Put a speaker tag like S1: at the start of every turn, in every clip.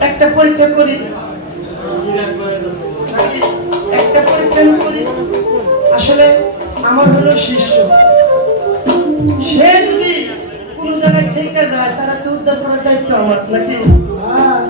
S1: একটা পরীক্ষা করি। একটা পরীক্ষা করি। আসলে আমার হলো শিষ্য। সে যদি কোনো জায়গায় থেকে যায়, তারা তো উদ্ধার করার দায়িত্ব আমার, নাকি? হ্যাঁ?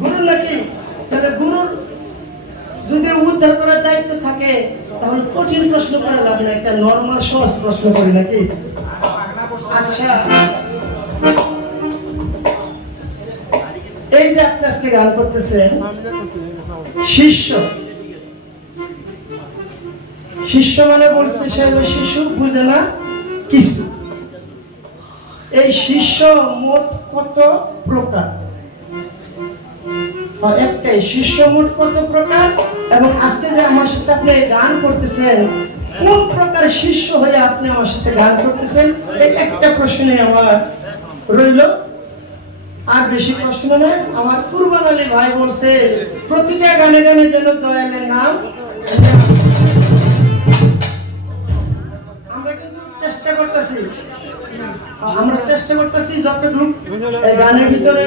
S1: গুরু নাকি? তাহলে গুরুর যদি উদ্ধার করার দায়িত্ব থাকে, তাহলে কঠিন প্রশ্ন করে লাভ না, একটা নর্মাল সহজ প্রশ্ন করি, নাকি? আচ্ছা। যে আপনি আজকে গান করতেছেন? শিষ্য। শিষ্য মানে বলছে সে হলো শিশু, বুঝে না? কিছু। এই শিষ্য মোট কত প্রকার? একটাই, শিষ্য মোট কত প্রকার? এবং আজকে যে আমার সাথে আপনি গান করতেছেন, কোন প্রকার শিষ্য হয়ে আপনি আমার সাথে গান করতেছেন? এই একটা প্রশ্নে আমার রইল। আর বেশি প্রশ্ন নয় আমার কুরবান ভাই বলছে, প্রতিটা গানে গানে যেন দয়ালের নাম আমরা চেষ্টা করতেছি। যতটুকু এই গানের ভিতরে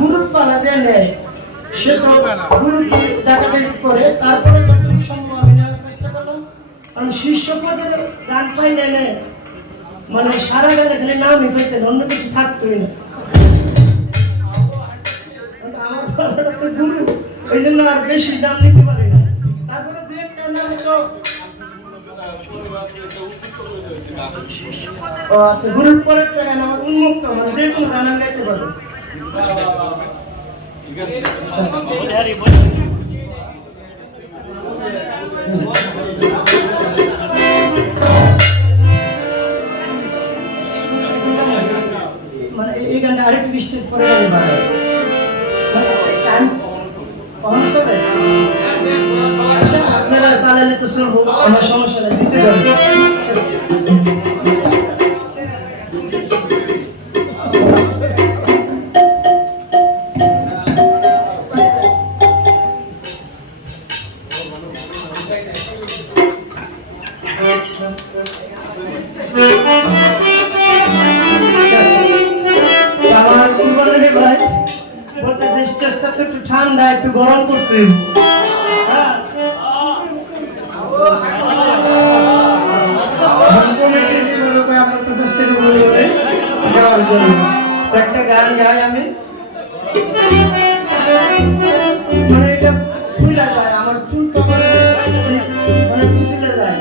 S1: গুরুর পালা যে নেয়, সে তো করে, তারপরে সম্ভব আমি নেওয়ার চেষ্টা করলাম। কারণ পদের গান পাইলে মানে সারা গানে খালি নামই পেতেন অন্য কিছু থাকতোই না। এই জন্য আর বেশি দাম নিতে পারি না। তারপরে ও আচ্ছা আমার উন্মুক্ত মানে যে কোনো আমি পারব। মানে এই- গানটা আরেকটু বৃষ্টির পরে আচ্ছা আপনারা সালালে তো চলবো আমার সমস্যা জিতে যাবে একটু ঠান্ডা একটু গরম করতে। হ্যাঁ। তো একটা গান গাই আমি মানে এটা যায় আমার চুল তো মানে যায়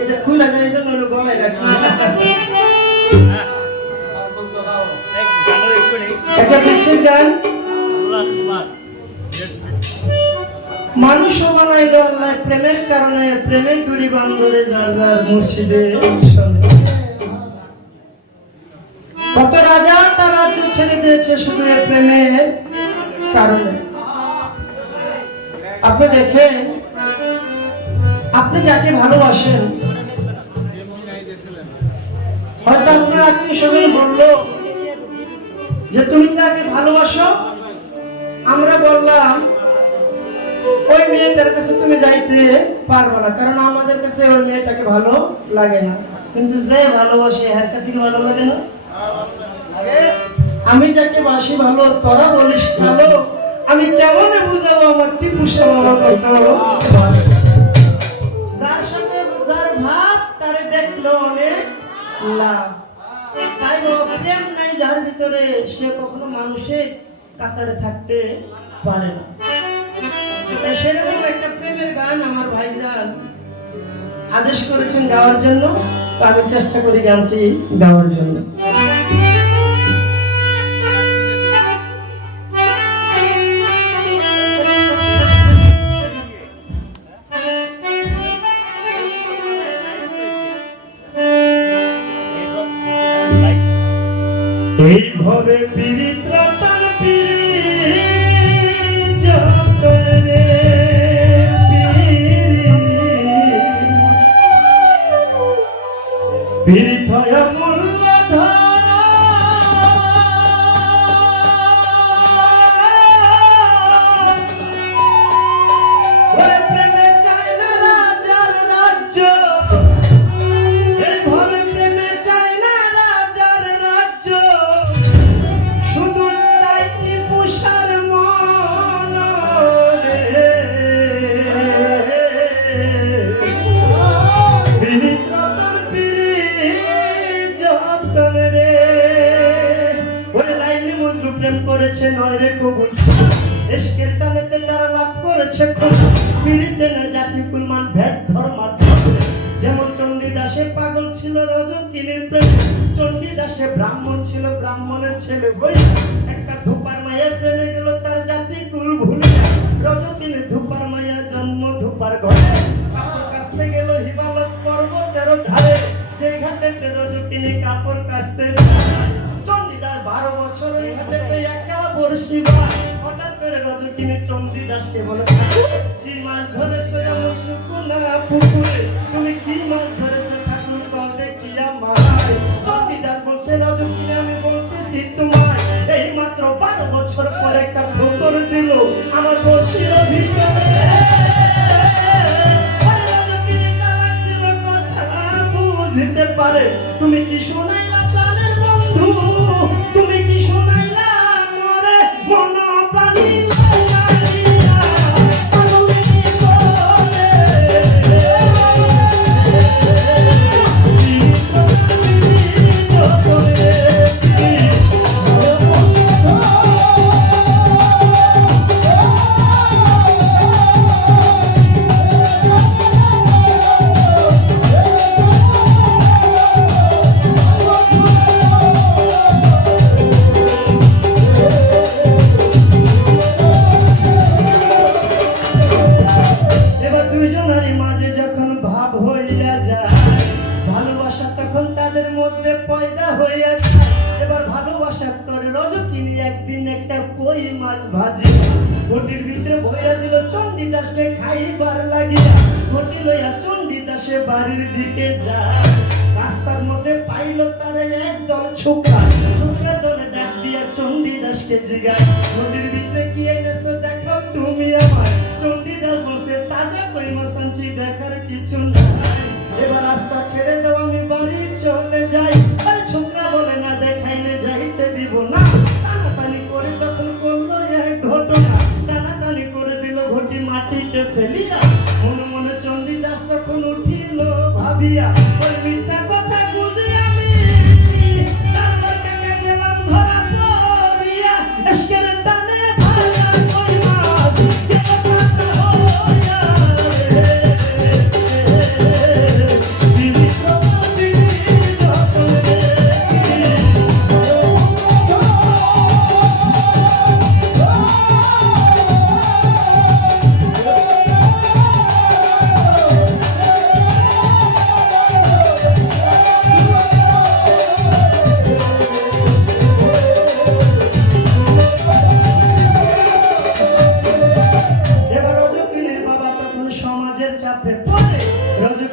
S1: এটা খুইলা যায় এই জন্য গলায় রাখছি একটা বিচ্ছেদ গান মানুষ বানাইল আল্লাহ প্রেমের কারণে প্রেমের ডুরি বান্ধরে যার যার মুর্শিদে কত রাজা তার রাজ্য ছেড়ে দিয়েছে শুধু এ প্রেমের কারণে। আপনি দেখেন, আপনি যাকে ভালোবাসেন, হয়তো আপনার আত্মীয় স্বজন বলল যে, তুমি যাকে ভালোবাসো আমরা বললাম, ওই মেয়েটার কাছে তুমি যাইতে পারবে না, কারণ আমাদের কাছে ওই মেয়েটাকে ভালো লাগে না। কিন্তু যে ভালোবাসে, এর কাছে কি ভালো লাগে না? আমি যাকে বাসি ভালো, তোরা বলিস ভালো। আমি কেমন বুঝাবো আমার টিপু যার সাথে যার ভাব, তারে দেখল অনেক লাভ। তাই প্রেম নাই যার ভিতরে, সে কখনো মানুষের কাতারে থাকতে পারে না। সেরকম একটা প্রেমের গান আমার ভাইজান আদেশ করেছেন গাওয়ার জন্য আমি চেষ্টা করি গানটি গাওয়ার জন্য। এইভাবে পীড়িত রতন ব্রাহ্মণের ছেলে বই, একটা ধূপার মায়ের প্রেমে গেল, তার জাতি কুল ভুলে রজকিনী ধূপার মায়া জন্ম ধূপার ঘরে। কাপড় কাচতে গেল হিমালয় পর্বতের ধারে। যে ঘাটেতে রজকিনী কাপড় কাচতে যায়। চণ্ডীদাস বারো বছর ওই ঘাটেতে একা বর্ষি হঠাৎ করে রজকিনী চণ্ডীদাসকে বলে, কি মাছ ধরেছে এমন শুকুনা পুকুরে? তুমি কি মাছ ধরেছে ঠাকুর কল দেখি আমায় চণ্ডীদাস বলছে রজকিনী তোমায়। এই মাত্র বারো বছর পর একটা ঠোকর দিল আমার বর্ষির ভিতরে পারে। তুমি কি শোনাইলা? মধ্যে পয়দা হইয়া যায়। এবার ভালোবাসার তরে রজকিনী একদিন একটা কই মাছ ভাজি। ঘটির ভিতরে ভইরা দিল চণ্ডীদাসকে খাইবার লাগিয়া। ঘটি লইয়া চণ্ডীদাসে বাড়ির দিকে যায়। রাস্তার মধ্যে পাইল তারে একদল ছোকরা। ছোকরা দলে ডাক দিয়া চণ্ডীদাসকে জিগায়। ঘটির ভাবিয়া ওই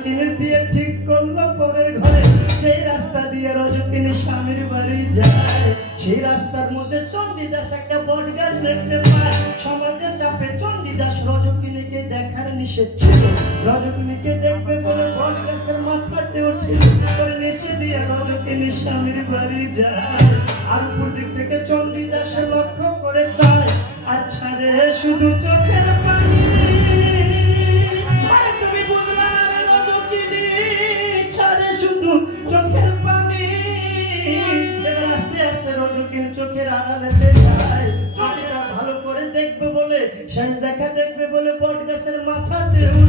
S1: রজকিনীর বিয়ে ঠিক করল পরের ঘরে। সেই রাস্তা দিয়ে রজকিনী স্বামীর বাড়ি যায়, সেই রাস্তার মধ্যে চণ্ডীদাস একটা বট গাছ দেখতে পায়। সমাজের চাপে চণ্ডীদাস রজকিনীকে দেখার নিষেধ ছিল। রজকিনীকে দেখবে বলে বট গাছের মাথাতে উঠিল নিচে দিয়ে রজকিনী স্বামীর বাড়ি যায়। আর উপর গাছের মাথাতে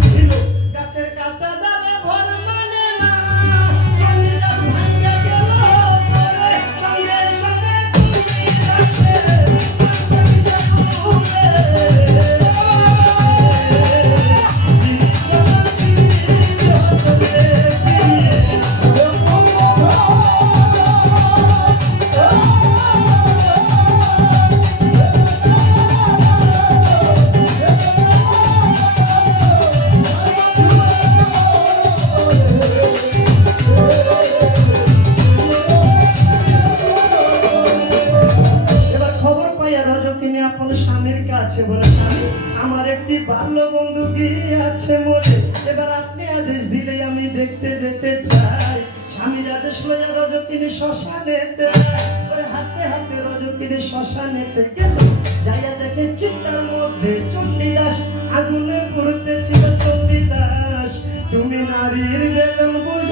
S1: বন্ধু গিয়েছে মরে এবার আপনি আদেশ দিলে আমি দেখতে যেতে চাই। স্বামীর আদেশ লইয়া রজকিনী শ্মশানেতে হাঁটতে হাঁটতে রজকিনী শ্মশানেতে গেল। যাইয়া দেখে চিন্তার মধ্যে চণ্ডীদাস আগুনে পড়তেছিল চণ্ডীদাস। তুমি নারীর বেদম বুঝো